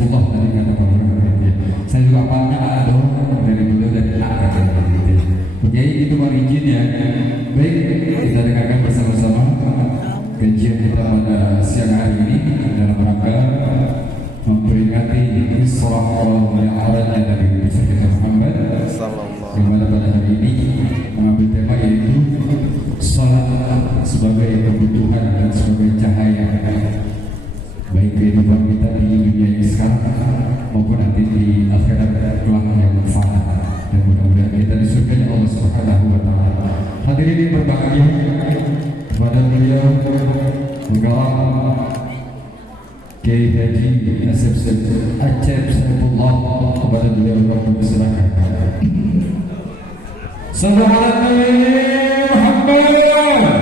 Saifullah tadi kata Pak Lurah gitu ya. Saya juga apalnya A dong dari beliau dari A kata gitu ya. Oke, itu Pak izin ya. Baik, kita dengarkan bersama-sama kajian kita pada siang hari ini dalam rangka memperingati Isra wal Mi'raj dari Nabi kita Muhammad, di mana pada hari ini mengambil tema yaitu salat sebagai kebutuhan dan sebagai cahaya baik kehidupan kita di dunia ini sekarang maupun nanti di akhirat kelak yang manfaat, dan mudah-mudahan kita di surganya Allah Subhanahu wa taala. Hadirin yang berbahagia, kepada beliau Menggalang Kiai Haji Acep Saifullah, kepada beliau kami persilakan. Sallallahu alaihi Muhammad.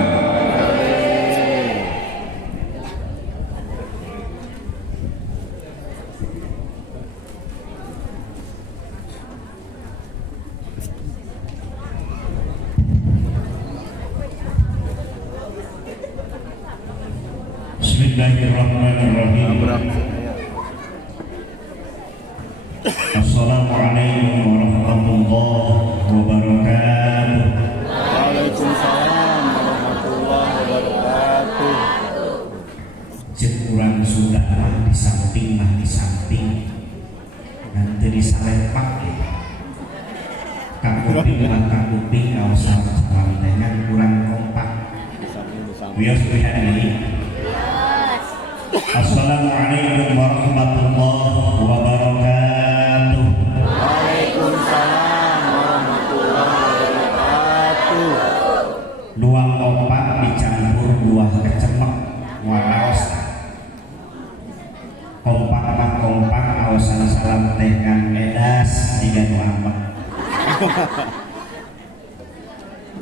Bismillahirrahmanirrahim. Assalamualaikum warahmatullahi wabarakatuh. Waalaikumsalam warahmatullahi wabarakatuh. Cek kurang sudah di samping nanti disalepak ya. Kakuping kau salam dengan kurang kompak. Bias ini. Assalamualaikum warahmatullahi wabarakatuh. Waalaikumsalam warahmatullahi wabarakatuh. Luang opak dicampur buah kecemek wanaos. Kompak awasan salam tekan edas tiga Muhammad.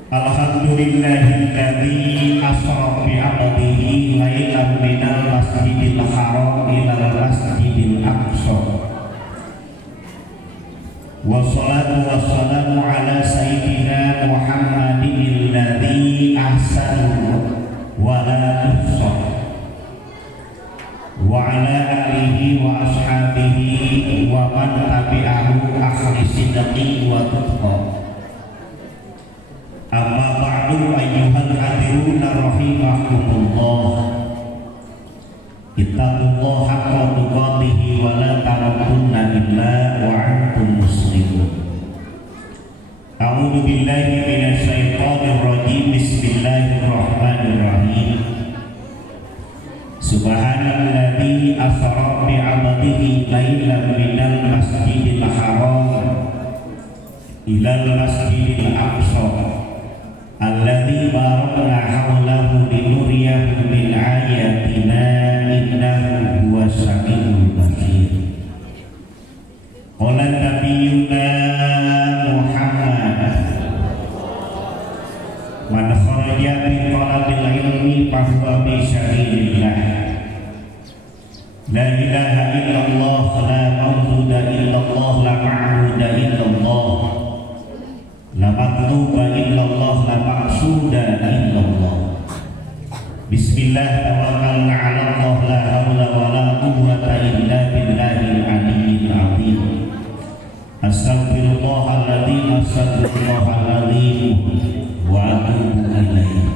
Alhamdulillahilladzi asra bi 'abdihi lailan minal masjidil haram ilal masjidil aqsa. Wassalatu wassalamu ala sayyidina Muhammadin alladzi ahsanu wa la tuhsa. Wa ala alihi wa ashabihi wa man tabi'ahu ahli sidqi wa tuqa. Amma ba'du ayyuhal hadiruna rahimakumullah. Ittaqullaha haqqa tuqatih wa la tamutunna illa wa antum muslimun. A'udzu billahi minasy syaithanir rajim. Bismillahirrahmanirrahim. Subhanalladzi asra bi 'abdihi lailan minal masjidil haram ilal masjidil aqsa alladzi barakna hawlahu linuriyahu min ayatina innahu huwas samiul basir. Qala nabiyyuna Muhammad man kharaja min talabil ilmi fahuwa bi sabilillah. La ilaha illallah, la mawjuda illallah, la ma'buda illallah, la maktuba illallah, la maqsuda illallah. Bismillah tawakkalna 'ala Allah, la haula wa la quwwata illa billahil aliyyil azim. Astaghfirullahaladzim, astaghfirullahaladzim wa atubu ilaih.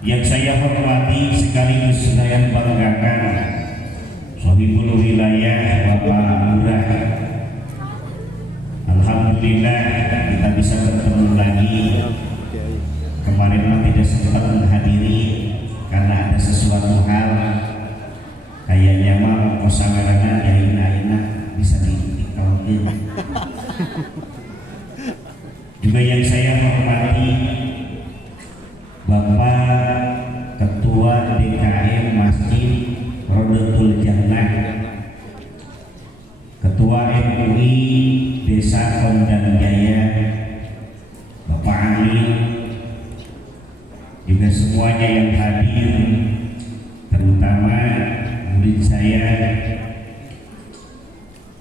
Yang saya hormati sekaligus saya banggakan Sohibul Wilayah Bapak Lurah. Alhamdulillah kita bisa bertemu lagi. Kemarin mah tidak sempat menghadiri karena ada sesuatu hal. Kayaknya mah kosangarana aina bisa dikalkin. Juga yang saya hormati Bapak Ketua DKM Masjid Rodatul Jannah, Ketua MUI Desa Kondan Jaya, Bapak Ali, juga semuanya yang hadir, terutama murid saya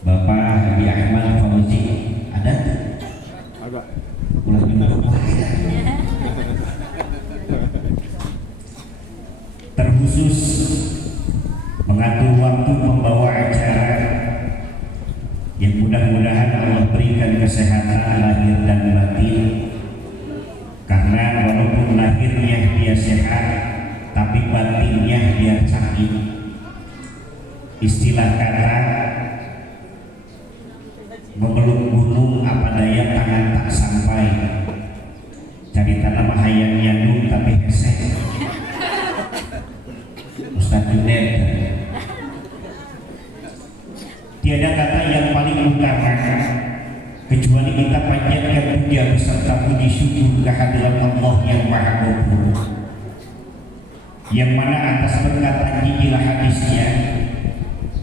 Bapak Haji Ahmad Fauzi. Ada? Ada. Ulah minum. Terkhusus mengatur untuk membawa acara yang mudah-mudahan Allah berikan kesehatan lahir dan batin, karena walaupun lahirnya dia sehat tapi batinnya dia sakit. Istilah kata memeluk gunung apa daya tangan tak sampai, cari tanah hayang nyandung tapi hesek. Ustaz Junaid, tiada kata yang paling utama kecuali kita panjatkan puja beserta puji syukur kehadirat Allah yang Maha Ghafur, yang mana atas perkataan jijilah hadisnya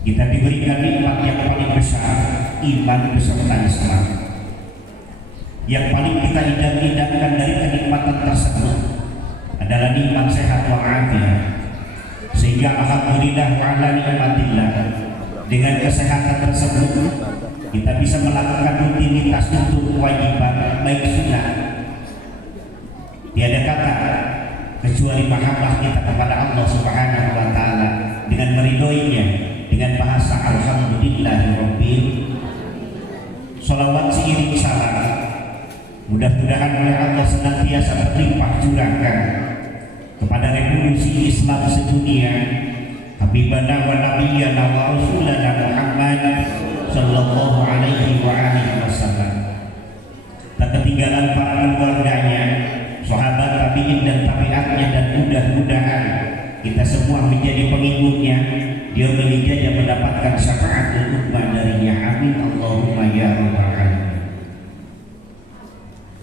kita diberikan nikmat yang paling besar, iman beserta Islam. Yang paling kita idam-idamkan dari kenikmatan tersebut adalah nikmat sehat walafiat, sehingga alhamdulillah wa ala nikmatillah, dengan kesehatan tersebut kita bisa melakukan rutinitas untuk kewajiban baik sunnah. Tiada kata kecuali mahabbah kita kepada Allah Subhanahu wa taala dengan meridhoinya dengan bahasa alhamdulillahirabbil. Salawat seiring salam mudah-mudahan oleh Allah senantiasa berlimpah curahkan kepada revolusi Islam sedunia, Habibana wa Nabiyyana wa Rasulana Muhammad sallallahu alaihi wa alihi wasallam. Tak ketinggalan para keluarganya, sahabat tabi'in dan tabi'atnya, dan mudah-mudahan kita semua menjadi pengikutnya. Dia menjadi mendapatkan syafaat dan ummah darinya. Amin Allahumma ya rabbal alamin.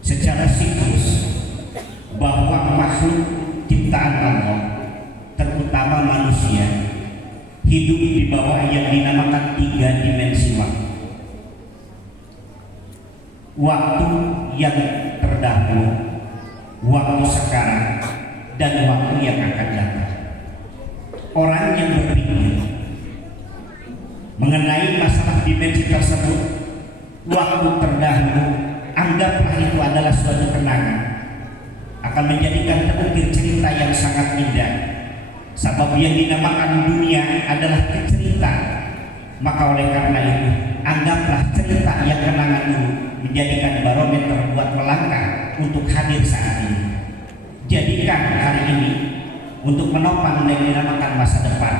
Secara siklus bahwa makhluk ciptaan Allah, terutama manusia, hidup di bawah yang dinamakan 3 dimensi waktu. Waktu yang terdahulu, waktu sekarang, dan waktu yang akan datang. Orang yang berpikir mengenai masalah dimensi tersebut, waktu terdahulu, anggaplah itu adalah suatu kenangan, akan menjadikan terukir cerita yang sangat indah. Sebab yang dinamakan dunia adalah cerita, maka oleh karena itu anggaplah cerita yang kenangan dulu menjadikan barometer buat melangkah untuk hadir saat ini. Jadikan hari ini untuk menopang yang dinamakan masa depan.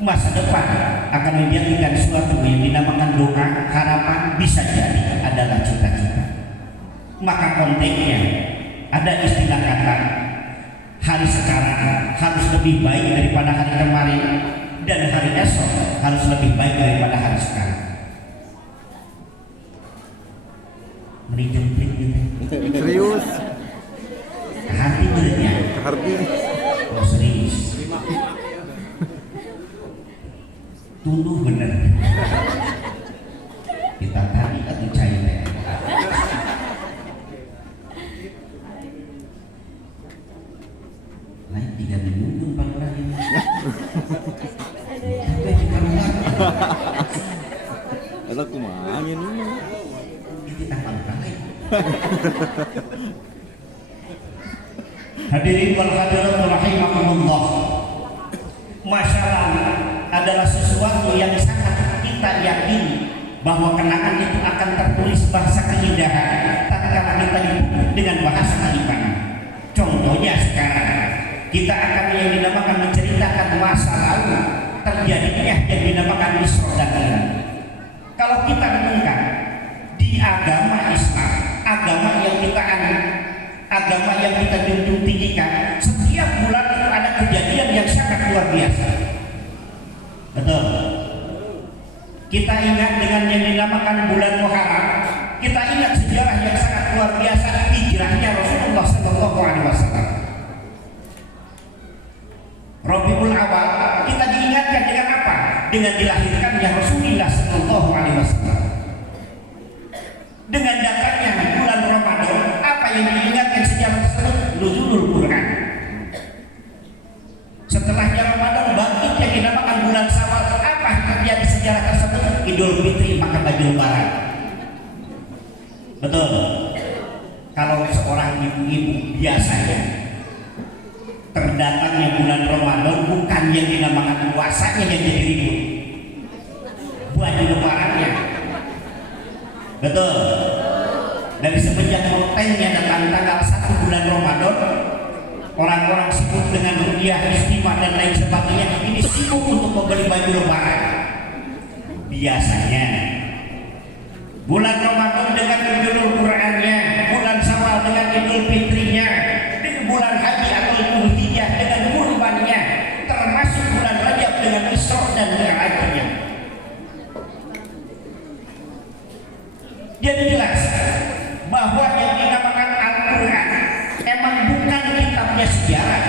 Masa depan akan menjadikan suatu yang dinamakan doa, harapan, bisa jadi adalah cita-cita. Maka konteksnya ada istilah kata hari sekarang harus lebih baik daripada hari kemarin, dan hari esok harus lebih baik daripada hari sekarang. Merijem-rijem gitu. Serius. Hati benernya. Hardi. Oh serius. Tunggu bener. Kita tadi atau cair. Lain 3 minggu Pak Lurah ini. Sampai di Lurah. Ada kumaha ini. Kita pangkai. Hadirin wal hadirat rahimakumullah. Masalah adalah sesuatu yang sangat kita yakini bahwa kenangan itu akan tertulis bahasa keindahan tatkala kita dibungkus dengan bahasa keimanan. Contohnya sekarang kita akan yang dinamakan menceritakan masa lalu terjadinya yang dinamakan Isra dan Mi'raj. Kalau kita renungkan di agama Islam, agama yang kita anut, agama yang kita junjung tinggikan, setiap bulan itu ada kejadian yang sangat luar biasa. Betul. Kita ingat dengan yang dinamakan bulan Muharram, kita ingat sejarah yang sangat luar biasa hijrahnya Rasulullah Sallallahu Alaihi Wasallam. Rabiul Awal kita diingatkan dengan apa? Dengan dilahirkannya Rasulullah Sallallahu Alaihi Wasallam. Dengan datangnya bulan Ramadan, apa yang diingatkan sejarah tersebut? Nuzulul Quran. Setelahnya Ramadan bangkit yang dinamakan bulan Syawal. Apa yang terjadi sejarah tersebut? Idul Fitri, maka baju lebaran. Betul. Kalau seorang ibu-ibu biasanya terdatangnya bulan Ramadan bukan yang dinamakan puasanya yang jadi ribut, Betul. Dari semenjak rutinnya datang tanggal 1 bulan Ramadan, orang-orang sibuk dengan rupiah, istimewa dan lain sebagainya. Ini sibuk untuk membeli baju lebaran. Biasanya bulan Ramadan dengan Idul Qur'annya, bulan Syawal dengan Idul Fitrinya, bulan Haji atau Idul Hijjah dengan kurbannya, termasuk bulan Rajab dengan Isra dan Mi'rajnya. Jadi jelas bahwa yang dinamakan Al-Quran emang bukan kitabnya sejarah,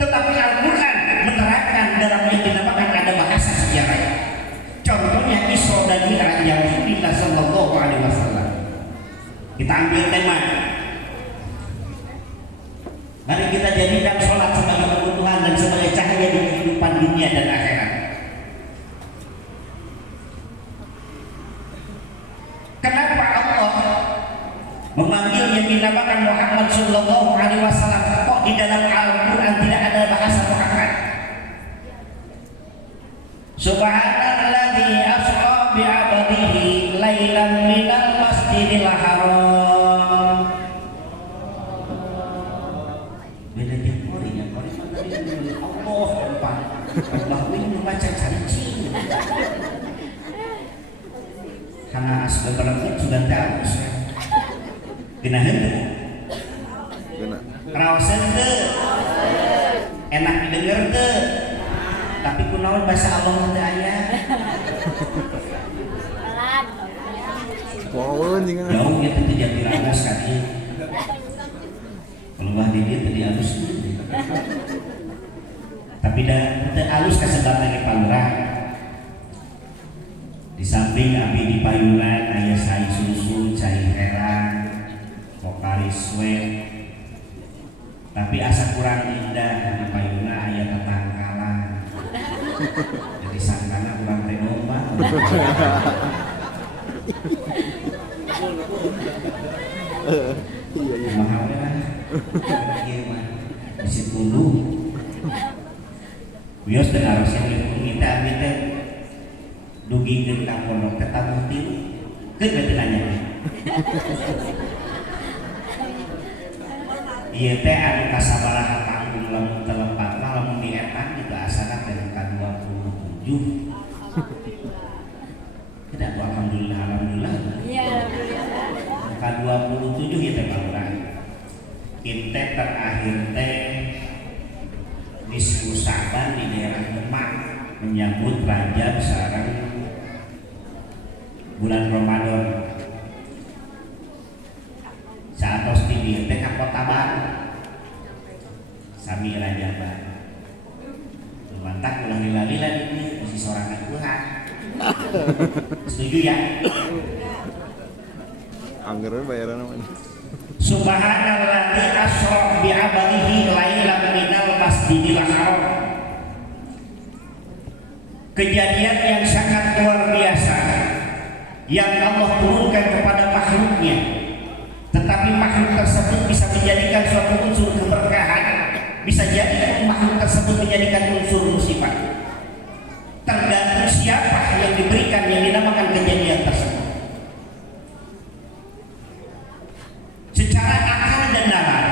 tetapi Al-Quran menerangkan dalam yang dinamakan ada bahasa sejarah. Contohnya Isra dan Mi'raj yang Rasulullah Sallallahu Alaihi Wasallam. Kita ambil tema. Mari kita jadikan sholat sebagai kebutuhan dan sebagai cahaya di kehidupan dunia dan akhirat. Kenapa Allah memanggil yang dinamakan Muhammad Sallallahu Alaihi Wasallam? Kok di dalam Al-Quran tidak ada bahasa Muhammad? Subhanalladzi asra bi'abdihi lailan minal masjidil haram. Beda tiap kori ya, kori tadi Allah empat. Allah ini membaca cacing. Karena asal berlengkap sudah tahu. Kena hendak. Rawasan tuh enak didengar tuh. Tapi kunaon bahasa Allah nanti ayah. Pohon jangan. Jauh itu tidak diragas kaki. Kalau bah di dia tadi halus. Tapi dah halus kasebab lagi palurah. Di samping abdi di payunan ayah sai susu, cai herang, vokalis we. Tapi asa kurang indah di payunan ayah tetangkalan. Jadi sangkana kurang renoma. Mahal lah. Iya mah. Bisa dulu. Bios dan harus yang kita ambil dugikeun ka pondok teh tamu tilu. Keun berarti nanya. Ieu teh anu kasabaraha panggung lamun telepat mah lamun dietan itu asana dari K27. Tidak alhamdulillah alhamdulillah. Iya alhamdulillah. K27 ieu teh palurah. Kita terakhir teh nisfu Sa'ban di daerah Demak menyambut Rajab sareng bulan Ramadan. Saatos di dieu teh ka Kota Baru. Sami Rajaban. Mantap ulah lila-lila ini isi sorangan Tuhan. Setuju ya? Anggaran bayaran apa? Subhanalladzi asra bi 'abdihi lailan minal masjidil haram. Kejadian yang sangat luar biasa yang Allah turunkan kepada makhluknya, tetapi makhluk tersebut bisa menjadikan suatu unsur keberkahan, bisa jadi makhluk tersebut menjadikan unsur musibah. Tergantung siapa yang diberikan yang dinamakan kejadian tersebut. Secara akal dan nalar,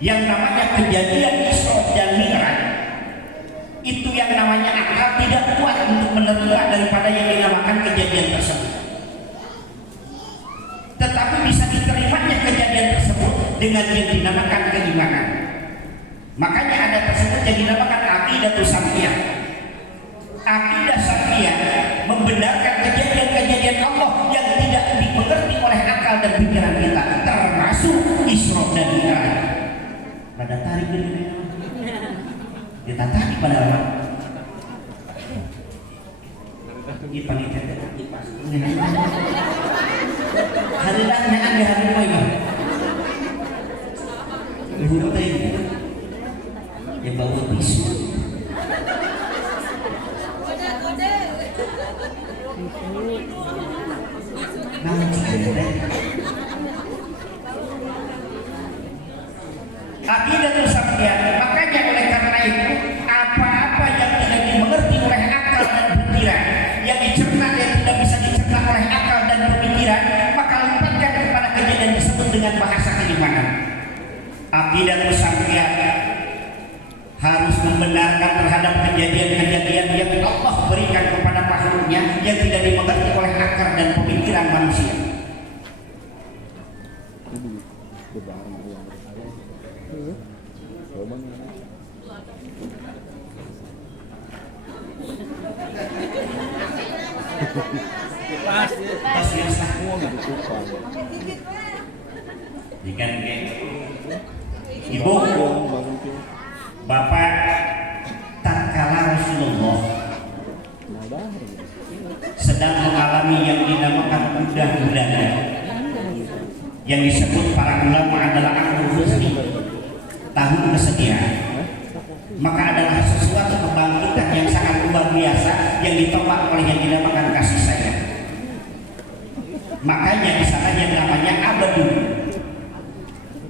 yang namanya kejadian Isra dan Mi'raj itu yang namanya akal tidak kuat untuk menerima daripada yang dinamakan kejadian tersebut. Tetapi bisa diterimanya kejadian tersebut dengan yang dinamakan keimanan. Makanya ada tersebut yang dinamakan aqidatus samiyah. Aqidah samiyah membenarkan kejadian-kejadian Allah yang tidak dimengerti oleh akal dan pikiran kita, termasuk Isra dan Mi'raj. Pada tarik dulu. Kita tarik pada orang. Ini panitia tadi pas. Hari lahnya ada hari apa ini? Ibu teh yang bawa tisu. Aqidatus samiyah. Makanya oleh karena itu apa-apa yang tidak dimengerti oleh akal dan pikiran, yang dicerna dan tidak bisa dicerna oleh akal dan pikiran, akidah sampeyan harus membenarkan terhadap kejadian-kejadian yang Allah berikan kepada makhluknya yang tidak dimengerti oleh akal dan pemikiran manusia. Tas biasa. Ikan ke Ibu, Bapak, tatkala Rasulullah sedang mengalami yang dinamakan udah berada, yang disebut para ulama adalah akhlul husni, tahun kesediaan, maka adalah sesuatu kebangkitan yang sangat luar biasa yang ditopang oleh yang dinamakan kasih sayang. Makanya di sana yang namanya abadun.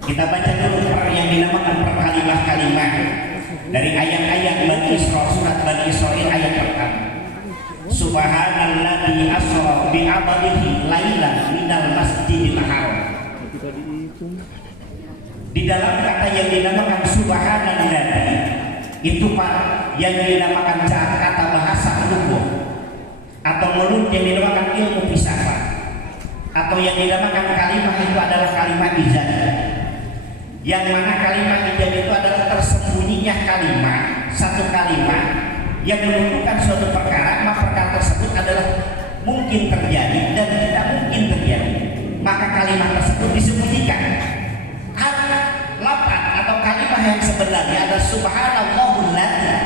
Kita baca dulu yang dinamakan perkalimah-kalimah dari ayat-ayat Bani Israil, surat Bani Israil ayat pertama. Subhanalladzi asra bi 'abdihi lailan minal masjidil haram. Di dalam kata yang dinamakan subhanalladzi itu Pak yang dinamakan kata bahasa lughah atau mulut yang dinamakan ilmu filsafat atau yang dinamakan kalimah itu adalah kalimah izan. Yang mana kalimat ijab itu adalah tersembunyinya kalimat, satu kalimat yang menunjukkan suatu perkara, maka perkara tersebut adalah mungkin terjadi dan tidak mungkin terjadi, maka kalimat tersebut disembunyikan. Lafaz atau kalimat yang sebenarnya adalah subhanallahulladzi,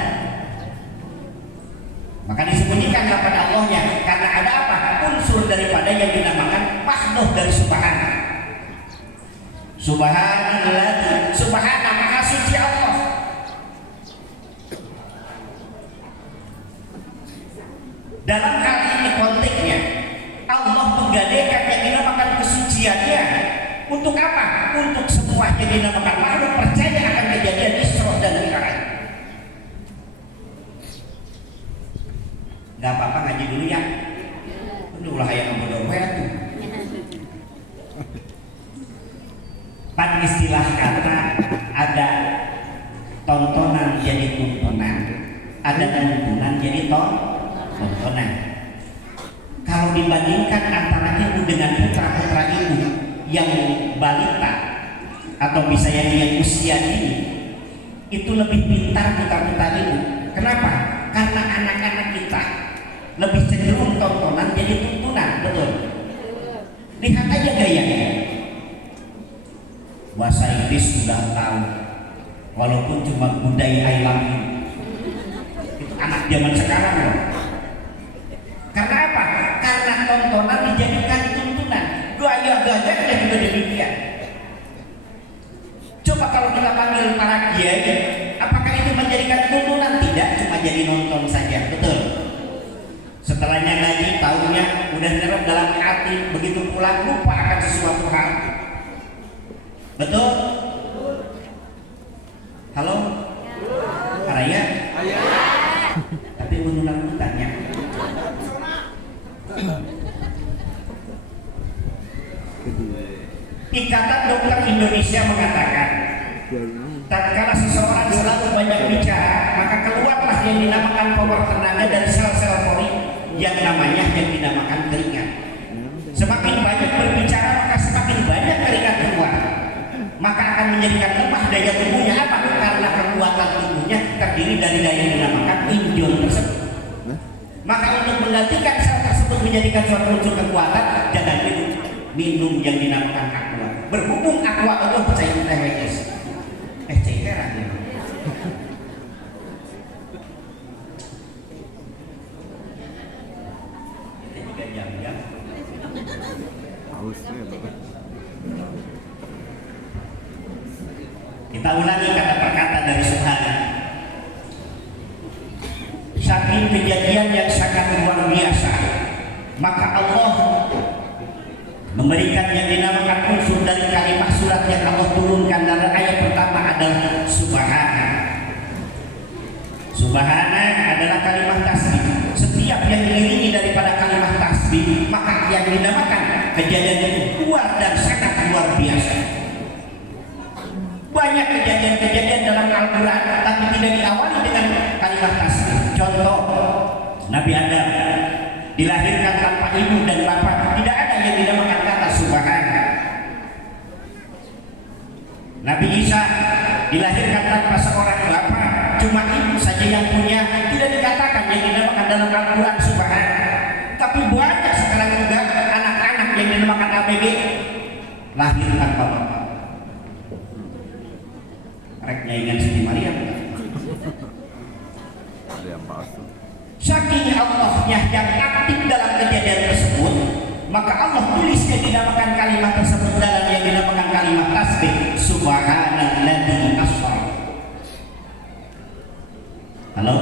maka disembunyikan lafaz Allahnya karena ada apa? Unsur daripada yang dinamakan mahdoh dari subhana. Subhanallah, subhana maha suci Allah. Dalam hal ini konteksnya Allah menggadaikan yang dinamakan kesuciannya untuk apa? Untuk semua yang dinamakan makhluk percaya akan kejadian Isra dan Mi'raj. Gak apa-apa ngaji dulu ya. Udah yang bodoh tuh. Pan istilah kata ada tontonan jadi tontonan, ada tontonan jadi tontonan. Kalau dibandingkan antara ibu dengan putra-putra ibu yang balita atau bisa yang usia ini, itu lebih pintar putra-putra ibu. Kenapa? Karena anak-anak kita lebih cenderung tontonan jadi tuntunan, betul? Lihat aja gayanya. Bahasa Inggris sudah tahu, walaupun cuma budaya I love you. Itu anak zaman sekarang loh. Karena apa? Karena tontonan dijadikan tuntunan. Gaya-gayanya juga demikian. Coba kalau kita panggil para kiai, apakah itu menjadikan tuntunan? Tidak, cuma jadi nonton saja, betul. Setelahnya ngaji, tahunya udah nyerap dalam hati, begitu pulang lupa akan sesuatu hal. Betul? Halo? Araya? Tapi mengulang tanya. Ikatan Dokter Indonesia mengatakan, tatkala seseorang selalu banyak bicara, maka keluarlah yang dinamakan power tenaga dari sel-sel pori yang namanya yang dinamakan keringat. Semakin banyak berbicara, maka semakin banyak keringat keluar. Maka akan menjadikan lemah daya tubuhnya. Apa? Karena kekuatan tubuhnya terdiri dari daya yang dinamakan injon tersebut. Maka untuk menggantikan sel tersebut menjadikan suatu unsur kekuatan, jangan minum yang dinamakan aqua. Berhubung aqua itu percaya THS. Cairan ya. Kita ulangi kata per kata dari Subhana. Saking kejadian yang sangat luar biasa, maka Allah memberikan yang dinamakan unsur dari kalimat surat yang Allah turunkan dalam ayat pertama adalah Subhana. Subhana adalah kalimat tasbih. Setiap yang diiringi daripada kalimat tasbih, maka yang dinamakan kejadian itu luar dan sangat luar biasa. Banyak banyak kejadian-kejadian dalam Al-Quran tapi tidak diawali dengan kalimat tasbih. Contoh, Nabi Adam dilahirkan tanpa ibu dan bapak, tidak ada yang dinamakan kata subhan. Nabi Isa dilahirkan tanpa seorang bapak, cuma ibu saja yang punya, tidak dikatakan yang dinamakan dalam Al-Quran subhan. Tapi banyak sekarang juga anak-anak yang dinamakan ABG lahir tanpa bapak. Reknya ingat Siti Maryam. Ada yang palsu. Saking Allahnya yang aktif dalam kejadian tersebut, maka Allah tulis yang dinamakan kalimat tersebut dalam yang dinamakan kalimat tasbih. Subhanalladzi asra. Halo?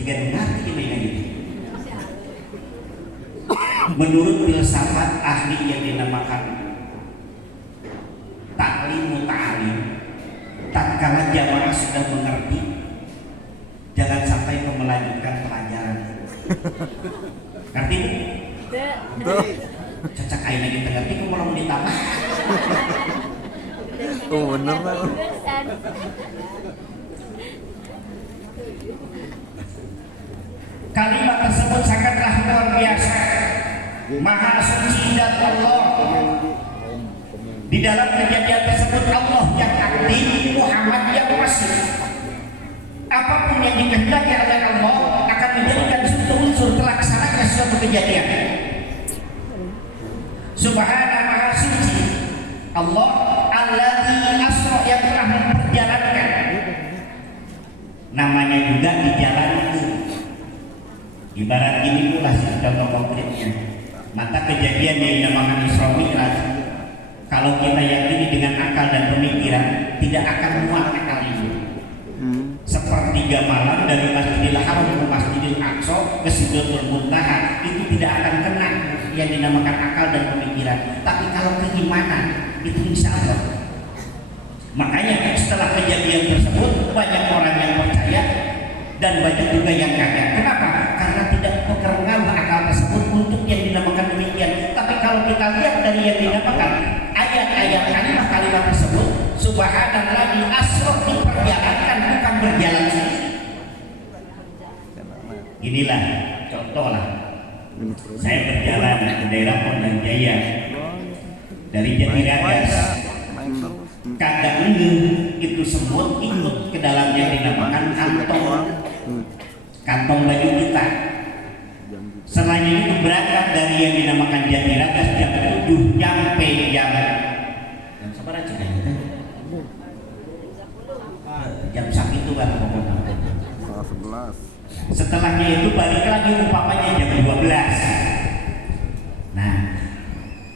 Jika mengerti ini gitu. Menurut filsafat ahli yang dinamakan taklim ta'alim, tatkala jamaah sudah mengerti, jangan sampai melanjutkan pelajaran. Ngerti itu? Cacak air lagi ngerti, kok malah mau ditambah. Oh bener lah. Kalimat tersebut sangatlah luar biasa. Maha suci dan Allah. Di dalam kejadian tersebut Allah yang aktif, Muhammad yang pasif. Apapun yang dikehendaki oleh Allah akan menjadikan suatu unsur terlaksananya suatu kejadian. Subhana maha suci Allah alladzi asra yang telah memperjalankan. Namanya juga dijalankan. Ibarat ini pula contoh konkretnya. Maka kejadian yang dinamakan Isra Mi'raj, kalau kita yakini dengan akal dan pemikiran, tidak akan muat akal ini. Sepertiga malam dari Masjidil Haram ke Masjidil Aqsa ke Sidratul Muntaha itu tidak akan kena yang dinamakan akal dan pemikiran. Tapi kalau keimanan itu insya Allah. Makanya setelah kejadian tersebut banyak orang yang percaya dan banyak juga yang kagak. Kenapa? Karena tidak terpengaruh akal tersebut untuk yang dinamakan demikian. Tapi kalau kita lihat dari yang dinamakan ayat-ayat kalimat tersebut, subhanalladzi asra diperjalankan, bukan berjalan sendiri. Inilah contoh lah. Saya berjalan ke daerah Pondok Jaya dari Jatiragas, kagak itu semut ikut ke dalam yang dinamakan kantong baju kita. Selain itu berangkat dari yang dinamakan Jatiragas jam 7 sampai jam sabar aja jam sak itu kan pokoknya. 11. Setelahnya itu balik lagi umpamanya jam 12. Nah,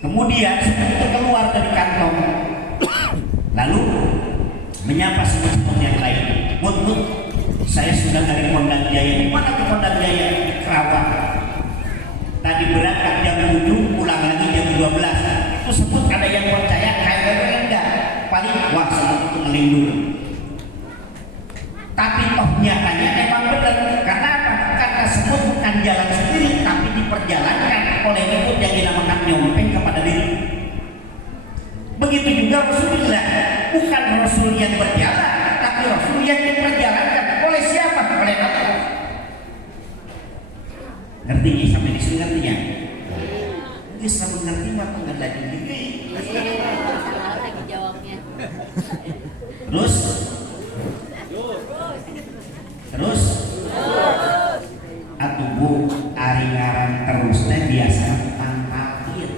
kemudian setelah itu keluar dari kantong, lalu menyapa semut-semut yang lain. Mut, saya sudah dari Pondok Jaya. Di mana ke Pondok Jaya? Di Kerawang. Tadi berangkat jam 7, pulang lagi jam 12. Itu semut ada yang percaya, kayaknya enggak. Paling wah semut itu ngelindung. Tapi toh nyatanya emang benar. Karena apa? Karena semut bukan jalan sendiri, tapi diperjalankan oleh nyamuk yang dinamakan nyompeng kepada diri. Begitu juga Rasulullah, bukan Rasul yang berjalan, tapi Rasul yang diperjalankan oleh siapa? Oleh Allah. Ngerti nih sampai di sini ngertinya? Bisa mengerti mah enggak lagi gini. Lagi jawabnya. Terus atuh Bu ari ngaran terus teh biasa panpakir.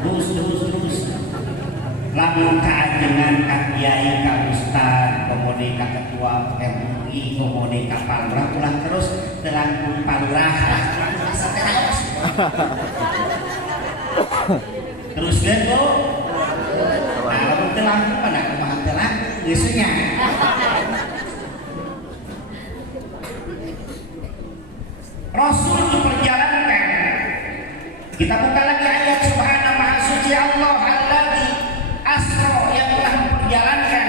Terus lamun kaajengan ka kiai ka ustad komode ka ketua MUI komode ka palurah ulah terus telangkung palurah terus kan Bu lamun telangkung pada kumaha telangkung biasanya. Rasul diperjalankan. Kita buka lagi ayat subhana maha suci Allah alladzi asra yang telah memperjalankan.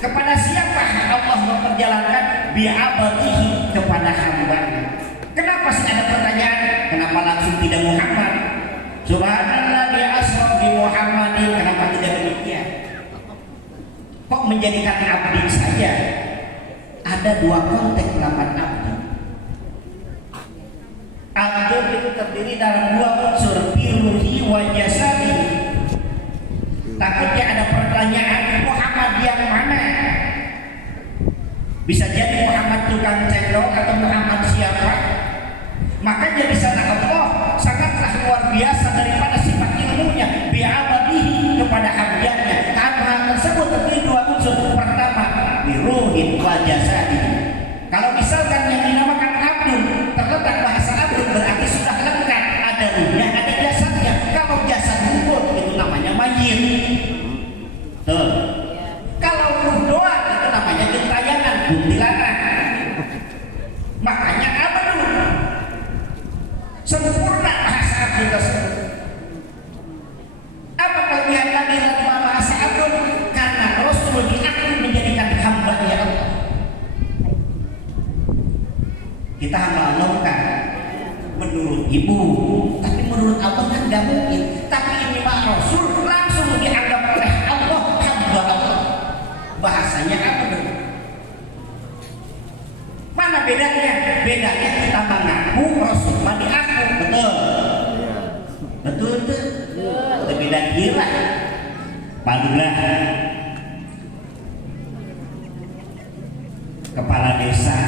Kepada siapa Allah memperjalankan? Bi'abadihi, kepada hambanya. Kenapa sih ada pertanyaan? Kenapa langsung tidak Muhammad? Subhanalladzi asra bi Muhammadin, kenapa tidak demikian? menjadikan abdi saja. Ada dua konteks lafaz abdi. Abdi itu terdiri dalam dua unsur, ruhi wa jasadi. Takutnya ada pertanyaan, Muhammad yang mana? Bisa jadi Muhammad tukang cendol atau Muhammad siapa? Makanya di sana Allah sangatlah luar biasa daripada sifat ilmunya, bi'abadihi kepada hadiahnya. Hal tersebut terdiri dua unsur. Pertama, biruhin wa jasadi. Kalau misalkan yang dinamakan abdun terletak bahasa abdun berarti sudah lengkap, ada ruhnya, ada jasadnya. Kalau jasad gugur itu namanya mayit. Tuh. Kalau ruh doang itu namanya gentayangan, kuntilanak. Makanya abdun sempurna bahasa abdun tersebut. Apa kelebihan lagi dalam bahasa abdun? Karena Rasul diaku menjadikan hamba ya Allah. Kita hamba Allah kan menurut ibu, tapi menurut Allah kan nggak mungkin. Tapi ini Pak Rasul langsung dianggap oleh Allah hamba Allah. Bahasanya abdun. Mana bedanya? Bedanya kita mengaku, Rasul mah diaku, betul? Iya. Betul tuh. Beda gila. Padulah kepala desa,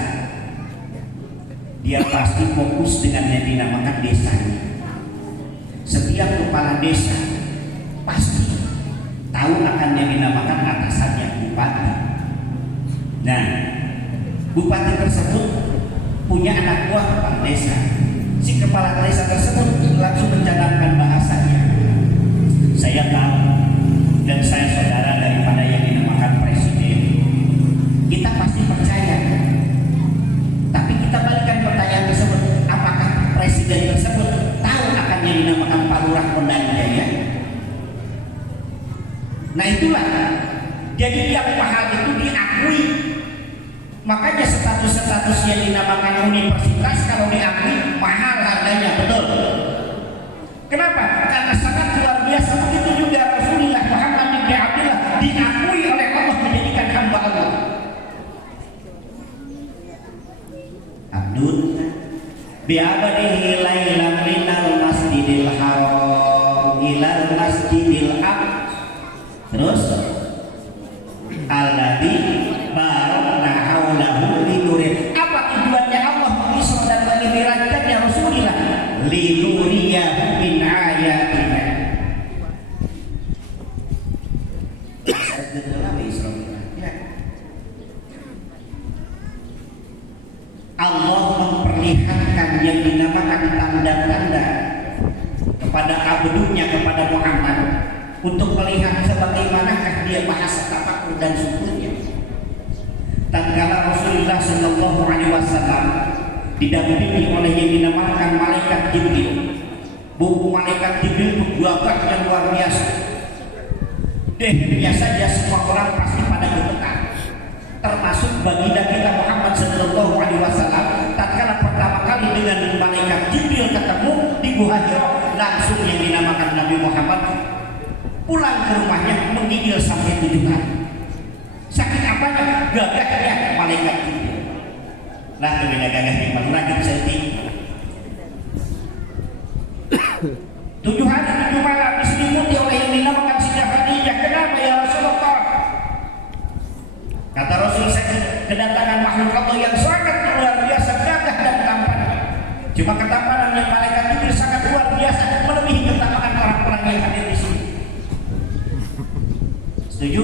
dia pasti fokus dengan yang dinamakan desanya. Setiap kepala desa pasti tahu akan yang dinamakan atasannya bupati. Nah, bupati tersebut punya anak buah kepala desa. Si kepala desa tersebut langsung menjalankan bahasanya. Saya tahu dan saya saudara daripada yang dinamakan presiden. Kita pasti percaya. Tapi kita balikan pertanyaan tersebut, apakah presiden tersebut tahu akan yang dinamakan Pak Lurah Kodam Jaya? Nah itulah. Jadi yang mahal itu diakui. Makanya status-status yang dinamakan universitas kalau diakui mahal harganya, betul? Kenapa? Karena sangat luar biasa. Begitu juga Rasulullah Muhammad bin Abdullah diakui oleh Allah menjadikan hamba Allah. Abdul bi'abadihi lailam minal masjidil haram ilal masjidil aqsa. Terus alladzi barakna haulahu linuri. Apa tujuannya Allah mengisra dan mengiratkannya Rasulullah? Linuriyahu min ayatina. Allah memperlihatkan yang dinamakan tanda-tanda kepada abdunya, kepada Muhammad, untuk melihat sebagaimanakah dia bahasa tafakur dan syukurnya. Tatkala Rasulullah Shallallahu Alaihi Wasallam didampingi oleh yang dinamakan malaikat Jibril. Buku malaikat Jibril itu gagah yang luar biasa. Biasa saja semua orang pasti pada gemetar. Termasuk baginda kita Muhammad Sallallahu Alaihi Wasallam. Tatkala pertama kali dengan malaikat Jibril ketemu di Gua Hira, langsung yang dinamakan Nabi Muhammad pulang ke rumahnya menggigil sampai 7 kali. Sakit apanya? Gagahnya malaikat Jibril. Lah beda gagahnya malah kita setting. 7 hari 7 malam diselimuti oleh yang dinamakan Siti Khadijah. Kenapa ya Rasulullah? Kata Rasul, saya kedatangan makhluk Allah yang sangat luar biasa, gagah dan tampan. Cuma ketampanan yang malaikat Jibril sangat luar biasa, melebihi ketampanan orang-orang yang hadir di sini. Setuju?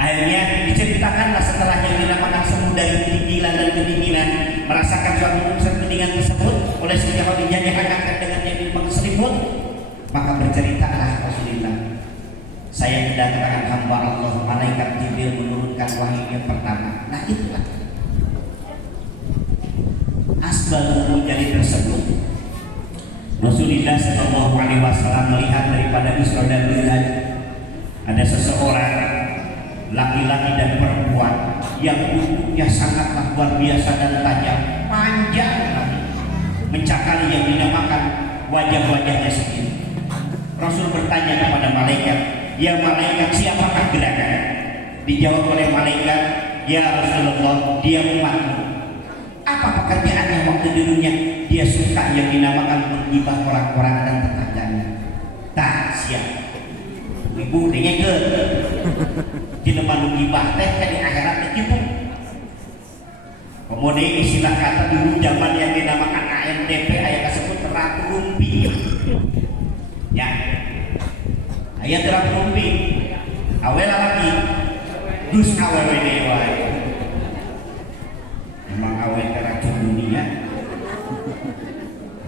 Akhirnya diceritakanlah setelah yang dinamakan semu dari ketinggian dan kedinginan, merasakan suatu unsur kedinginan tersebut oleh Siti Khadijah dihangatkan dengan yang dinamakan selimut. Maka berceritalah Rasulullah, saya kedatangan hamba Allah, malaikat Jibril menurunkan wahyu yang pertama. Nah itulah asbabul dari tersebut. Rasulullah Shallallahu Alaihi Wasallam melihat daripada Isra dan Mi'raj ada seseorang laki-laki dan perempuan yang tubuhnya sangatlah luar biasa dan tajam, panjang mencakali yang dinamakan wajah-wajahnya sendiri. Rasul bertanya kepada malaikat, ya malaikat, siapakah gerakan? Dijawab oleh malaikat, ya Rasulullah, dia umatmu. Apa pekerjaannya waktu di dunia? Dia suka yang dinamakan menggibah orang-orang dan tetangganya. Tak siap. Ibu kayaknya ke jelema nu gibah teh di akhirat begitu. Kemudian istilah kata dulu zaman yang dinamakan ANTP ayat tersebut teratu rumpi. Ya. Ayat teratu rumpi. Awal lagi. Dus awewe dewa. Memang awewe racun dunia.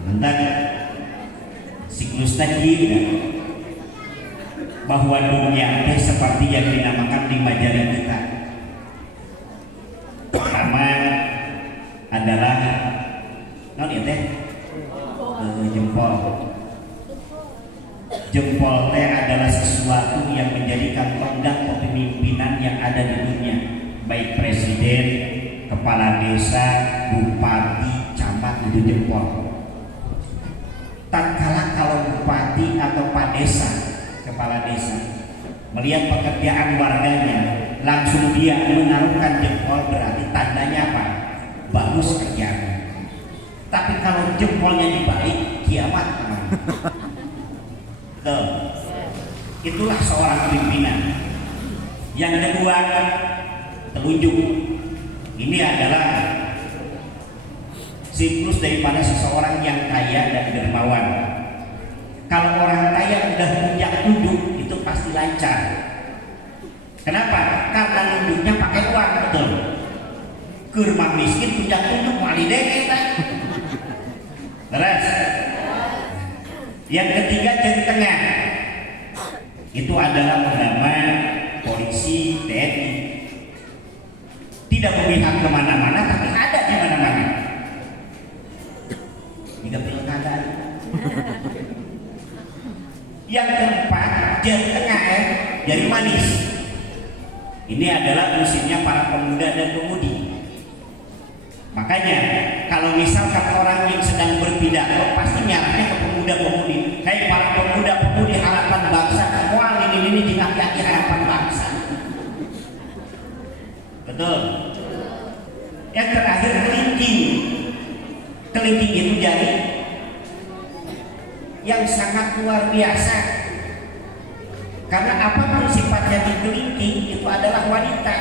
Mentan siklus tadi bahwa dunia teh seperti yang dinamakan 5 jari kita. Pertama adalah non ya teh jempol. Jempol teh adalah sesuatu yang menjadikan tonggak kepemimpinan yang ada di dunia, baik presiden, kepala desa, bupati, camat, itu jempol. Tatkala kalau bupati atau pak desa, kepala desa melihat pekerjaan warganya, langsung dia menaruhkan jempol, berarti tandanya apa? Bagus kerjaan. Tapi kalau jempolnya dibalik, kiamat teman. Itulah seorang pimpinan. Yang kedua, telunjuk. Ini adalah siklus daripada seseorang yang kaya dan dermawan. Kalau orang kaya udah punya tunjuk, itu pasti lancar. Kenapa? Karena nunjuknya pakai uang, betul. Kurma miskin punya tunjuk mali deh. Terus yang ketiga, jadi tengah. Itu adalah pengaman polisi, TNI. Tidak memihak kemana-mana, tapi ada di mana-mana. Jika pilkada. Yang keempat, jadi tengah, jadi manis. Ini adalah musimnya para pemuda dan pemudi. Makanya kalau misalkan orang yang sedang berpidato pasti nyaranya ke pemuda-pemudi. Hai para pemuda-pemudi harapan bangsa, semua ini dikaki-kaki harapan bangsa. Betul. Yang terakhir kelingking. Kelingking itu jadi yang sangat luar biasa. Karena apapun sifatnya di kelingking itu adalah wanita.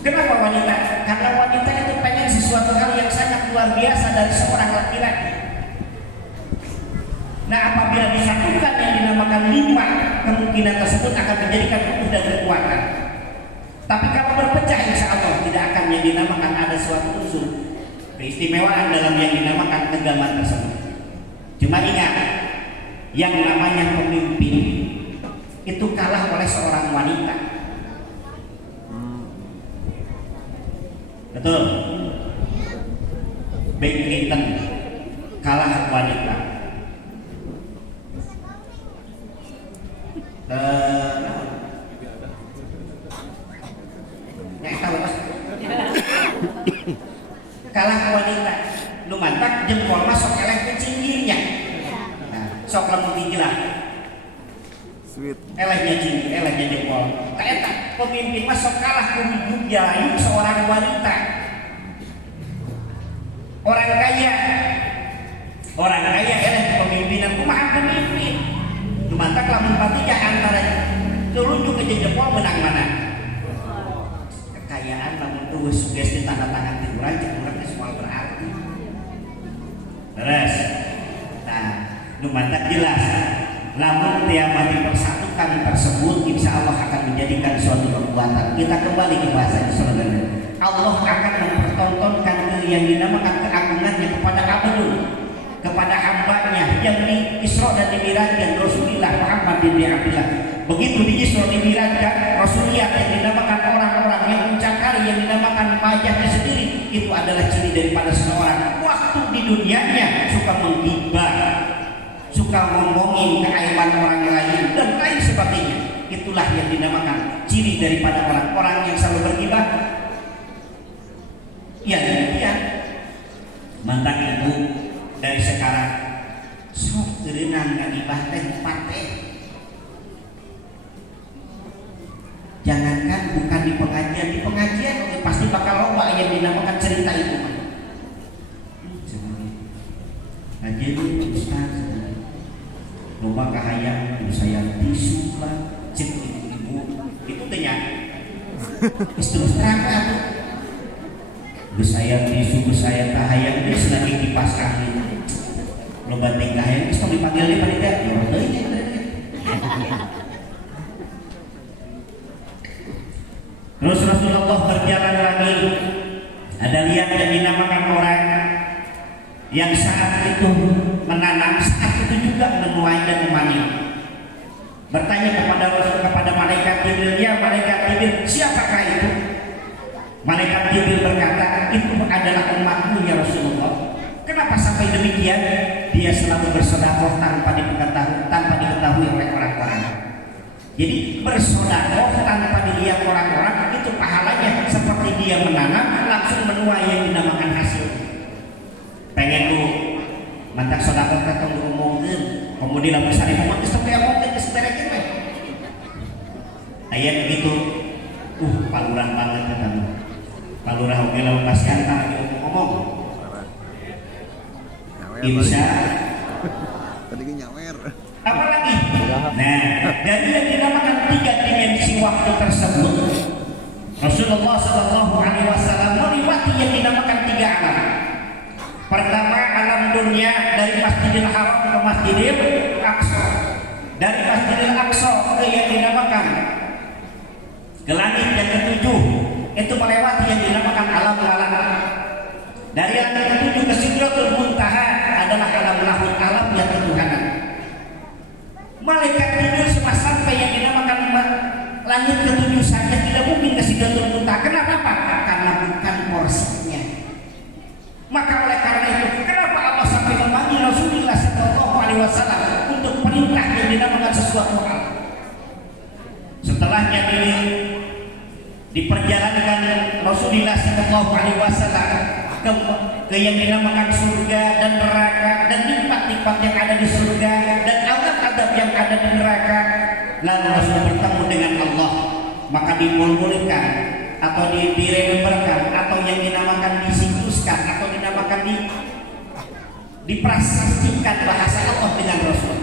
Kenapa wanita? Karena wanita itu pengen sesuatu hal yang sangat luar biasa dari seorang laki-laki. Nah, apabila disatukan yang dinamakan 5, kemungkinan tersebut akan menjadikan utuh dan kekuatan. Tapi kalau berpecah, insya Allah tidak akan yang dinamakan ada suatu unsur keistimewaan dalam yang dinamakan keagamaan tersebut. Cuma ingat, yang namanya pemimpin itu kalah oleh seorang wanita. Betul. Bill Clinton kalah wanita. Kalah wanita. Lu mantap jempol masuk elek ke cinggirnya. Nah, sok lamun dijelas. Sweet. Elehnya cinggir, elehnya jempol. Kayak pemimpin masuk kalah kudu jalayu seorang wanita. Orang kaya eleh kepemimpinan kumaha pemimpin. Lu mantap lamun patinya antara telunjuk ke jempol menang mana? Kekayaan lamun tuh sugesti tanda tangan tiduran urang semua berarti. Terus, nah, lu mantap jelas. Lamun tiap dipersatukan tersebut, insya Allah akan menjadikan suatu kekuatan. Kita kembali ke bahasa Saudara. Allah akan mempertontonkan yang dinamakan keagungannya kepada Abdul, kepada hambanya yang di Isra dan dimi'rajkan Rasulullah Muhammad bin Abdullah. Begitu di Isra dimi'rajkan Rasulullah yang dinamakan orang-orang yang mencakari yang dinamakan wajahnya sendiri, itu adalah ciri daripada seseorang waktu di dunianya suka menggibah, suka ngomongin keaiban orang lain dan lain sebagainya. Itulah yang dinamakan ciri daripada orang-orang yang selalu bergibah. Ya demikian. Mantan itu dari sekarang sok gerenang ngagibah teh pate pasti bakal loba yang dinamakan cerita itu. Aja dulu Ustaz, loba kahayang saya tisu lah, cek ibu itu tanya. Terus terang tuh. Gus saya tisu, gus saya kahayang dia lagi kipas angin. Loba teh kahayang terus dipanggil di panitia, ya teuing. Terus Rasulullah berjalan lagi. Ada lihat yang dinamakan orang yang saat itu menanam, saat itu juga menuai dan memanen. Bertanya kepada malaikat Jibril, ya malaikat Jibril, siapakah itu? Malaikat Jibril berkata, itu adalah umatmu ya Rasulullah. Kenapa sampai demikian? Dia selalu bersedekah tanpa diketahui oleh orang-orang. Jadi bersedekah tanpa dilihat orang-orang itu pahalanya seperti dia menanam langsung menuai yang dinamakan hasil. Pengen lu mantak sedekah katong ngomongkeun, kemudian lamun sari momen geus teu ngomongkeun geus berekeun we. Aya begitu. Palurah banget katanya. Palurah oge lamun kasihan lagi ngomong. Insya tadi nyawer. Apalagi? Nah, dari yang dinamakan 3 dimensi waktu tersebut, Rasulullah Shallallahu Alaihi Wasallam melewati yang dinamakan 3 alam. Pertama alam dunia dari Masjidil Haram ke Masjidil Aqsa, dari Masjidil Aqsa ke yang dinamakan ke langit yang ketujuh, itu melewati yang dinamakan alam malam. Dari yang ketujuh ke Sidratul Muntaha adalah alam lahut, alam yang ketuhanan. Malaikat Jibril cuma sampai yang dinamakan langit ketujuh saja, tidak mungkin ke Sidratul Muntaha. Kenapa Pak? Karena bukan porsinya. Maka oleh karena itu, kenapa Allah sampai memanggil Rasulullah Sallallahu Alaihi Wasallam untuk perintah yang dinamakan sesuatu hal? Setelahnya diperjalankan Rasulullah Sallallahu Alaihi Wasallam ke yang dinamakan surga dan neraka dan nikmat-nikmat yang ada di surga dan adab-adab yang ada di neraka. Lalu Rasul bertemu dengan Allah, maka dimulmulkan atau dirememberkan atau yang dinamakan disikluskan atau dinamakan diprasestikan bahasa Allah dengan Rasul.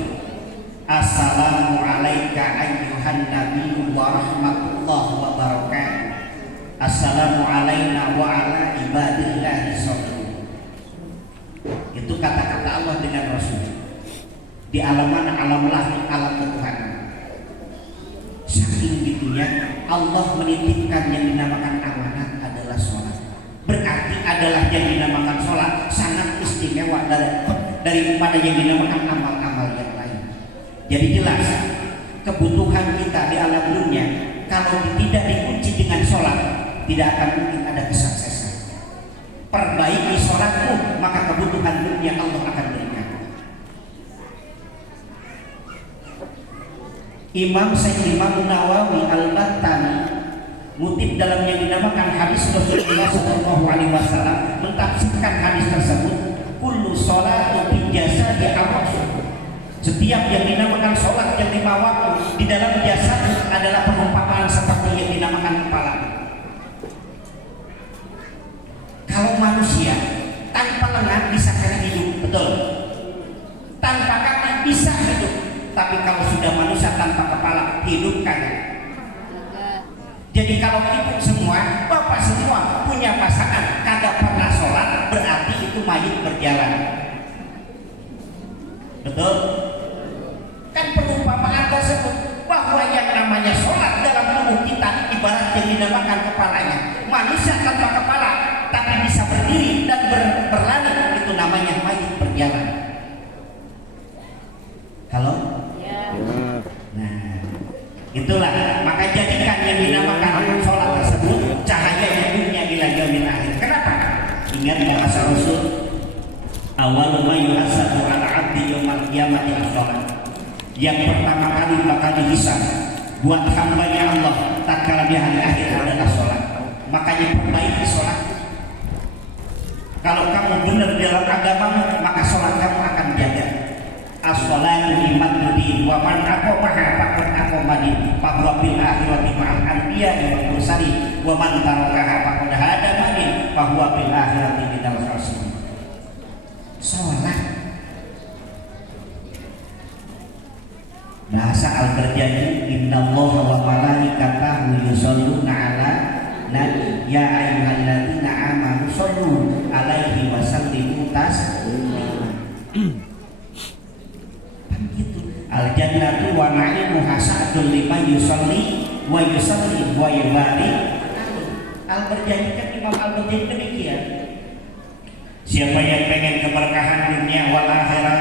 Assalamualaikum ayyuhan nabi wa rahmatullahi wa barakatuh. Assalamualaikum wa ala ibadillahi sholihin. Itu kata-kata Allah dengan Rasul di alam mana? Alam lahir, alam ketuhanan. Saking gitunya Allah menitipkan yang dinamakan amanat adalah sholat. Berarti adalah yang dinamakan sholat sangat istimewa daripada yang dinamakan amal-amal yang lain. Jadi jelas kebutuhan kita di alam dunia kalau tidak dikunci dengan sholat tidak akan mungkin ada kesuksesan. Perbaiki sholatmu, maka kebutuhan dunia Allah akan berikan. Imam Syekh Imam Nawawi Al-Battani mutip dalam yang dinamakan hadis Rasulullah Sallallahu Alaihi Wasallam mentafsirkan hadis tersebut, kullu sholatu bi jasadi ar-rasul. Setiap yang dinamakan sholat yang 5 waktu di dalam jasad adalah perumpamaan seperti yang dinamakan kepala. Kalau manusia tanpa lengan bisa hidup, betul. Tanpa kaki bisa hidup. Tapi kalau sudah manusia tanpa kepala, hidup kagak. Jadi kalau ibu semua, bapak semua punya pasangan, kagak pernah sholat, berarti itu mayit berjalan. Betul? Kan perumpamaan tersebut bahwa yang namanya sholat dalam tubuh kita ibarat yang dinamakan kepalanya. Manusia tanpa kepala tapi bisa berdiri dan berlari, itu namanya mayit berjalan. Halo? Ya. Nah, itulah maka jadikan yang dinamakan sholat tersebut cahaya dunia ila yaumil akhir. Kenapa? Ingat kata Rasul, awwalu ma yuhasabu ala 'abdi yaumil qiyamati as-shalah. Yang pertama kali bakal dihisab buat hamba-Nya Allah tatkala di hari akhir adalah sholat. Makanya perbaiki sholat. Kalau kamu benar dalam agamamu, maka sholat kamu akan jaga. As-sholatu limadudi wa man aqamaha faqad aqamani fa huwa bil akhirati ma'al anbiya'i wal mursalin wa man tarakaha faqad bahwa bil akhirati minal khasirin. Sholat bahasa Al-Barjani innallaha wa malaikatahu yusholluna ala nabi ya ayyuhalladzina amanu shollu alaihi wa sallimu taslima. Kan gitu. Al-jannatu wa na'imuha sa'dun liman yusolli wa yusallim wa yubarik. Al-Barjani kan Imam Al-Barjani demikian. Siapa yang pengen keberkahan dunia wal akhirat,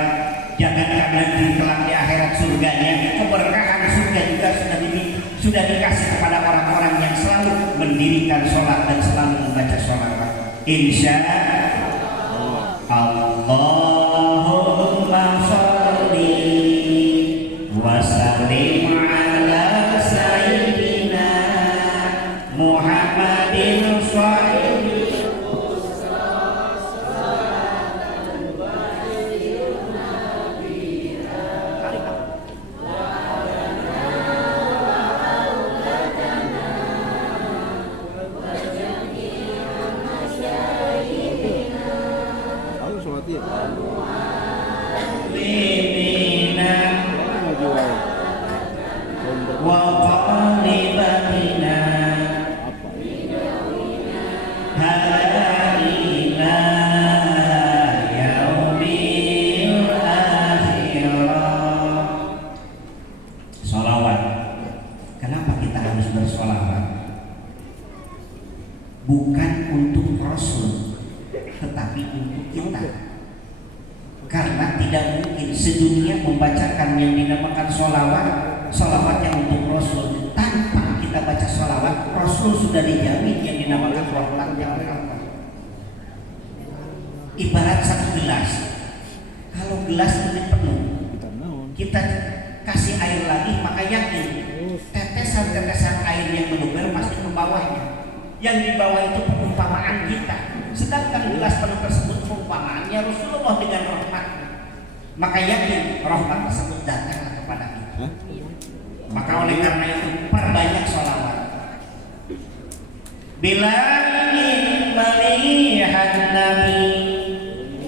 jangankan nanti kelak di akhirat surganya, keberkahan surga juga sudah dikasih kepada orang-orang yang selalu mendirikan sholat dan selalu membaca sholawat. Insya Allahumma sholli wa sallim ala sayyidina Muhammadin sholli. Tahu sholat dia. Wa qalibatina halaina yaumil akhirah. Sholawat. Kenapa kita harus bersholawat? Bukan untuk Rasul, tetapi untuk kita. Karena tidak mungkin sedunia membacakan yang dinamakan sholawat, sholawat yang untuk Rasul. Tanpa kita baca sholawat, Rasul sudah dijamin yang dinamakan rahmatnya oleh Allah. Ibarat satu gelas, kalau gelas ini penuh, kita kasih air lagi, maka yakin tetesan-tetesan air yang meluber pasti ke bawahnya. Yang di bawah itu perumpamaan kita. Sedangkan gelas penuh tersebut perumpamaannya Rasulullah dengan rahmat. Maka yakin rahmat tersebut datang kepada kita. Maka oleh karena itu perbanyak sholawat. Bila ingin melihat Nabi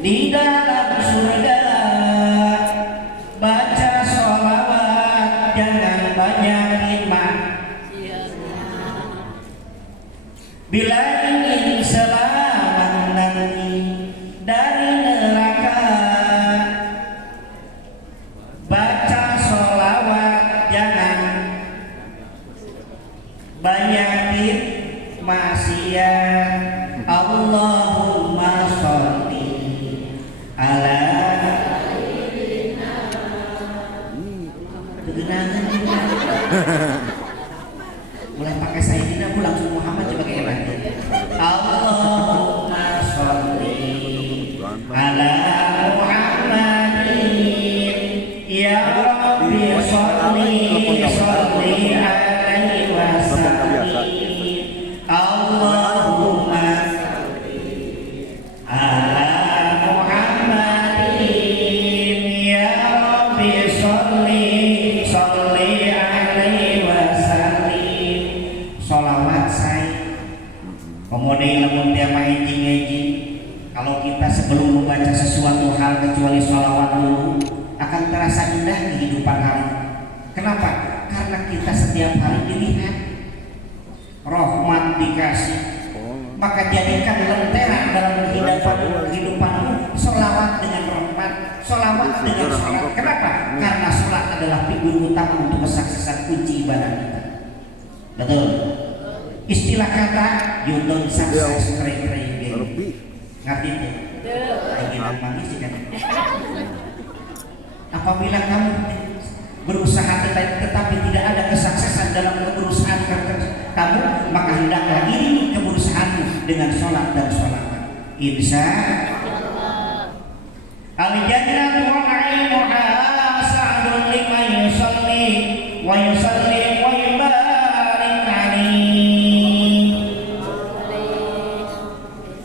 di dalam surga, baca sholawat, jangan banyak khidmat. Bila ingin selamat nanti dari neraka, baca sholawat, jangan banyakin maksiat. Allahumma sholli ala kegenangan mulai pakai Sayyidina, aku langsung Muhammad coba kayak lagi. Allahumma sholli ala Muhammadin ya Rabbi sholli alaihi wa sallim. Allahumma ala Muhammadin ya Rabbi sholli alaihi wa sallim. Sholawat saya kemudian lamun dia ngaji, kalau kita sebelum membaca sesuatu hal kecuali sholawat dulu akan terasa indah kehidupan hari. Kenapa? Karena kita setiap hari dilihat, rahmat dikasih, maka jadikan lentera dalam kehidupanmu sholawat dengan rahmat, sholawat dengan sholat. Kenapa? Karena sholat adalah figur utama untuk kesuksesan kunci ibadah kita. Betul. Istilah kata you don't success pray ngerti itu? Ingin manis kan? Apabila kamu berusaha tetapi tidak ada kesuksesan dalam berusaha kamu, maka hendaklah iringi keberusahaanmu dengan sholat dan sholawat. Insya al-jannatu wa na'imuha sa'dun liman yusalli wa yusallim wa yubarik alaihi.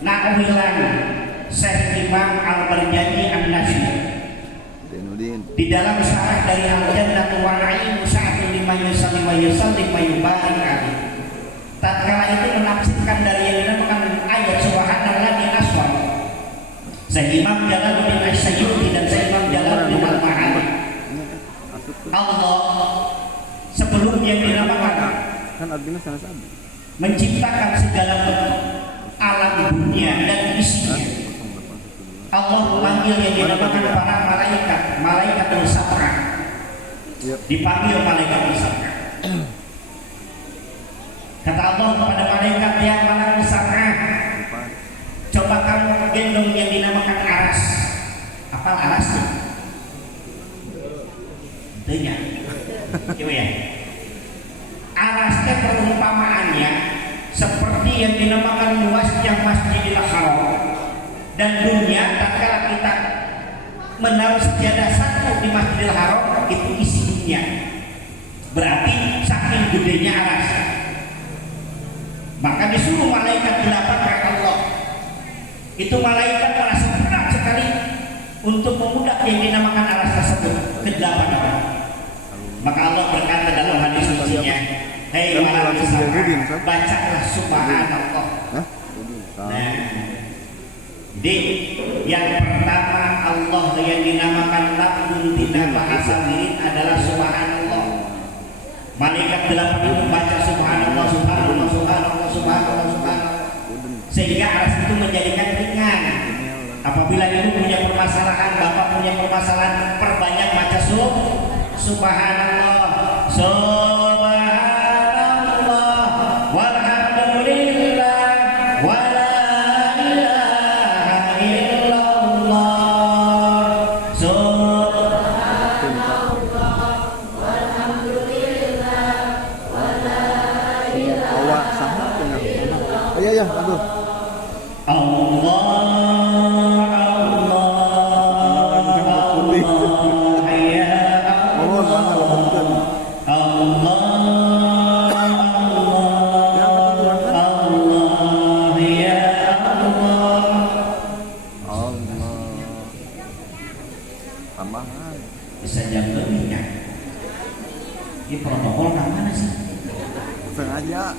Na'uhilan Syekh Imam Al-Barjani An-Nasir di dalam syarah dari al-jannatu wa na'imuha sa'dun liman yusalli wa yusallim wa yubarik alaihi. Tatkala itu menafsirkan dari yang dinamakan ayat surah Saya Imam Jalaluddin Asy'ayyuti dan saya Imam Jalaluddin Al-Ma'ani. Allah sebelumnya dinamakan Kan artinya sana sabi. menciptakan segala bentuk alam dunia dan isinya. Allah memanggil yang dinamakan para malaikat, malaikat Musafra. Dipanggil malaikat Musafra. Kata Allah kepada malaikat yang mana Musafra, coba kamu gendong yang dinamakan aras. Apa arasnya? Tanya. Coba ya. Arasnya perumpamaannya seperti yang dinamakan luasnya Masjidil Haram, dan dunia tatkala kita menaruh sejadah satu di Masjidil Haram itu isi dunia. Berarti saking gedenya aras. Maka disuruh malaikat 8 oleh Allah. Itu malaikat merasa berat sekali untuk memudak yang dinamakan aras tersebut ke 8 orang. Maka Allah berkata dalam hadis sucinya, hei para musafir, bacalah subhanallah. Nah, jadi yang pertama Allah yang dinamakan lafzun tidak bahasa diri adalah subhanallah. Malaikat 8 itu baca subhanallah, subhanallah, subhanallah, subhanallah, subhanallah, sehingga aras itu menjadikan ringan. Apabila ibu punya permasalahan, bapak punya permasalahan, perbanyak baca subhanallah, subhanallah, walhamdulillah, wala ilaha illallah, subhanallah, walhamdulillah, wala ilaha illallah. Iya ya, aduh. Allah, bisa jam lebihnya. Ini protokol mana sih? Sengaja.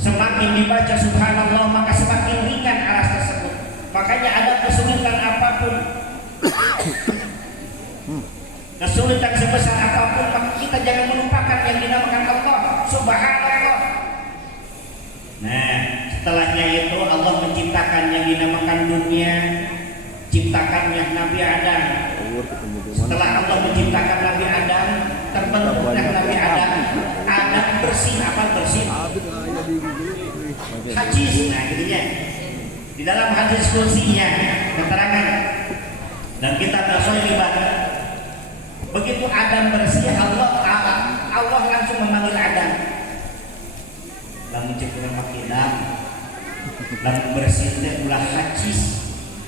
Semakin dibaca subhanallah maka semakin ringan aras tersebut. Makanya ada kesulitan apapun, kesulitan sebesar apapun, maka kita jangan melupakan yang dinamakan Allah subhanallah. Nah, setelahnya itu Allah menciptakan yang dinamakan dunia, ciptakannya Nabi Adam. Setelah Allah menciptakan Nabi Adam, terbentuklah Nabi Adam. Adam bersih, apa bersih? Hadis, nah gitunya. Di dalam hadis kursinya keterangan dan kita tersohibat. Begitu Adam bersih, Allah langsung memanggil Adam. Lalu cekuran makidah, lalu bersih ulah hadis.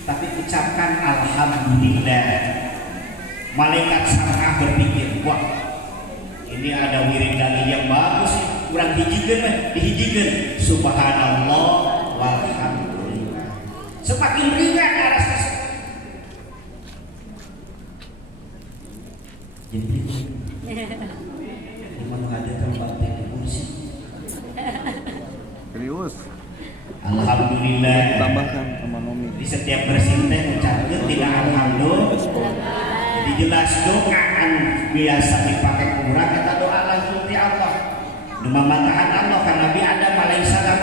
Tapi ucapkan alhamdulillah. Malaikat Sam'ah berpikir, wah ini ada wiridani yang bagus sih, kurang dihijikan subhanallah walhamdulillah. Semakin ringan aras tersebut. Jadi dimana ada tempat yang kursi. Serius. Alhamdulillah. Tambahkan sama Nomi. Di setiap bersin teh ucapkeun tina alhamdulillah. Jadi jelas doaan biasa dipakai kurang eta doa langsung ti Allah. Nu mamatahan Allah ka Nabi Adam alaihissalam.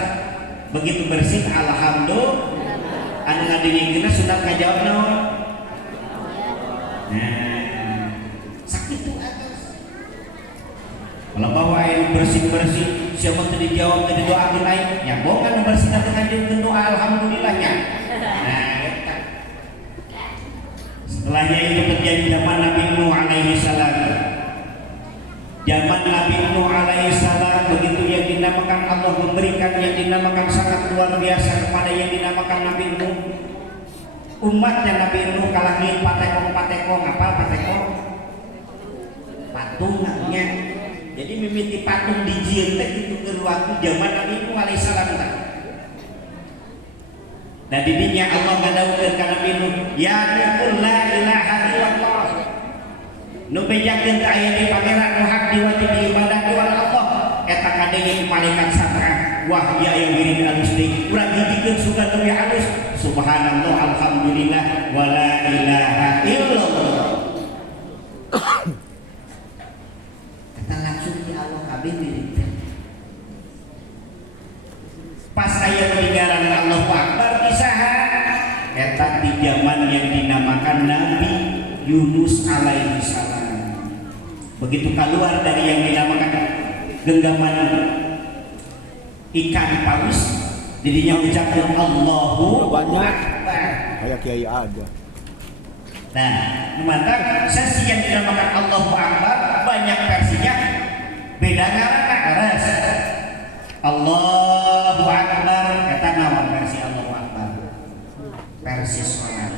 Begitu bersin alhamdulillah. Anu ngadiningkeunna sunat ngajawab naon? Nah, sakit tuh atas. Kalau bawa air bersih siapa tadi dijawab tadi doa lain yang bohongan bersih nanti ngajian doa alhamdulillahnya. Nah, setelahnya itu terjadi zaman Nabi Nuh alaihi salam. Zaman Nabi Nuh alaihi salam begitu yang dinamakan Allah memberikan yang dinamakan sangat luar biasa kepada yang dinamakan Nabi Nuh. Umatnya Nabi Nuh kalangin patekong apa patekong? Patungnya. Jadi mimiti patung di jil teh itu ke waktu zaman Nabi Nuh alaihi salam. Dan didinya Allah ngadawukeun ka Nabi Nuh, ya Nuh la ilaha illallah. Nu bejakeun teh aya di pangeran nu hak diwajib diibadahi wal Allah eta kadenge malaikat Sam'ah wah ya yang wirid alus deui urang hijikeun sugan leuwih halus subhanallah alhamdulillah wala ilaha illallah kata langsung di Allah kabeh wirid pas aya peninggalan Allahu Akbar kisaha eta di zaman yang dinamakan Nabi Yunus alaihi salam. Begitu keluar dari yang dinamakan genggaman ikan paus, jadinya ucapkan Allahu banyak Akbar. kayak kiai ada. Nah, mantap sesi yang dinamakan Allahu Akbar banyak versinya, beda ngaras. Allahu Akbar, kata nama versi Allahu Akbar, versi sholat.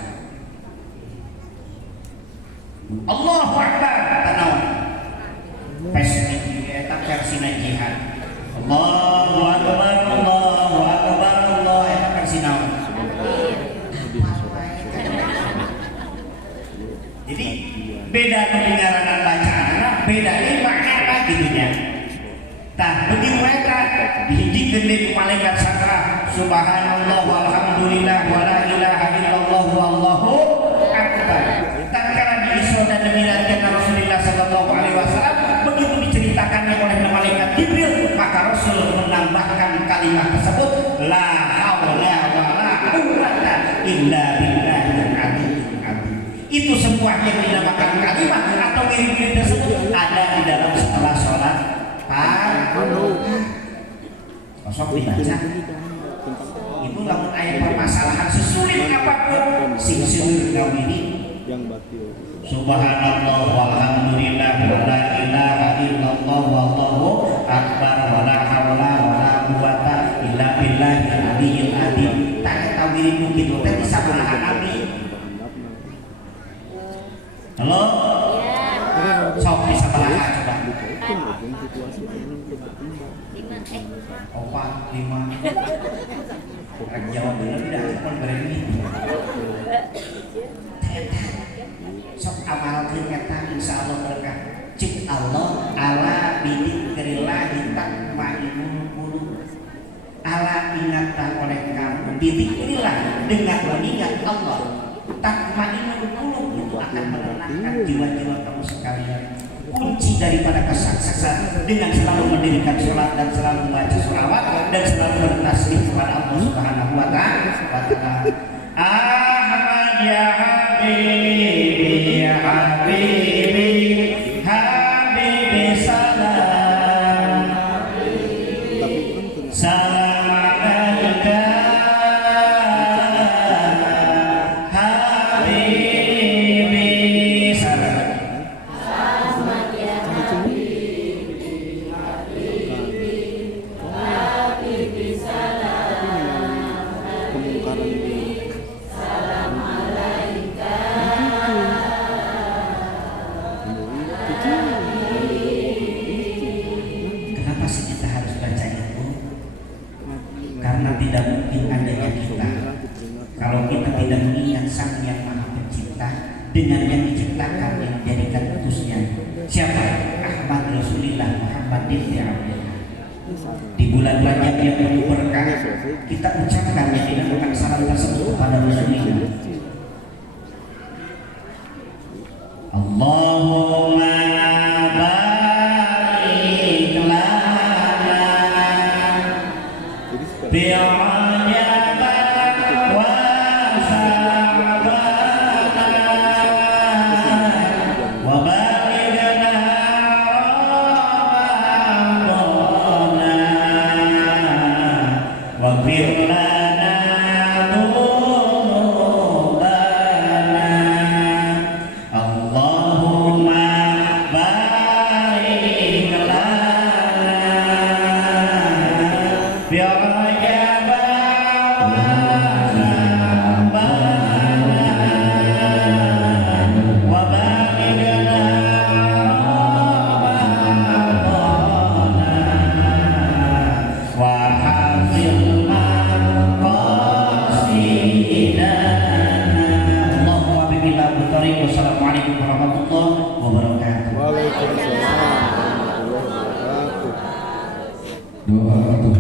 Allahu Akbar, kata nama versi jihad. Allahu Akbar, Allahu Akbar, Allah, kata versi nama. Jadi beda pendengaran bacaan, beda makna gitunya. Tah begitu mereka dihijikeun deui malaikat sakra subhanallah walhamdulillah wala ilaha illallah wallahu akbar. Tatkala diisra dan dimiratkan Rasulullah sallallahu alaihi wasallam begitu diceritakannya oleh malaikat Jibril maka Rasul menambahkan kalimat tersebut la haula wala quwwata illa billahil aliyyil azim. Itu semua yang dinamakan kalimat atau wirid tersebut ada di dalam setelah sholat kosong dibaca. Itu lamun ayat permasalahan sesulit apapun sing seueur ngawini subhanallah walhamdulillah wala ilaha illallah wallahu akbar wala haula wala quwwata illa billahil aliyyil azim. Tak tawiri kitu teh di sabaraha nabi. Halo? Sok di sabaraha coba. 5 orang Jawa dulu tidak akan berani sok amalkeun nyata insyaallah berkah cik Allah ala bidik kerilahi takmainul qulub ala ingatlah oleh kamu bidikrilah dengan mengingat Allah takmainul qulub itu akan menenangkan jiwa-jiwa kamu sekalian. Kunci daripada kesuksesan dengan selalu mendirikan sholat dan selalu membaca sholawat dan selalu bertasbih kepada Allah Subhanahu wa Ta'ala. Ahmad ya Habibi ya Habibi Habibi salam salam alaika Habibi salam. Kenapa sih kita harus baca itu? Karena tidak mungkin adanya kita kalau kita tidak mengingat Sang Yang Maha Pencipta dengan yang diciptakan yang menjadikan utusnya. Siapa? Ahmad Rasulullah Muhammad ibn Abdullah. Di bulan Rajab yang penuh berkah kita ucapkan yang dinamakan salam tersebut kepada Rasulullah. Allahumma barik lana bi Rajab wa Sya'ban wa barik lana Ramadana wa ghfir lana dhunubana. Allahumma barik lana bi Rajab wa Sya'ban wa barik lana Ramadana wa hafizna qasidana. Allahumma billahi wa Assalamualaikum warahmatullahi wabarakatuh. Waalaikumsalam warahmatullahi wabarakatuh. Doa untuk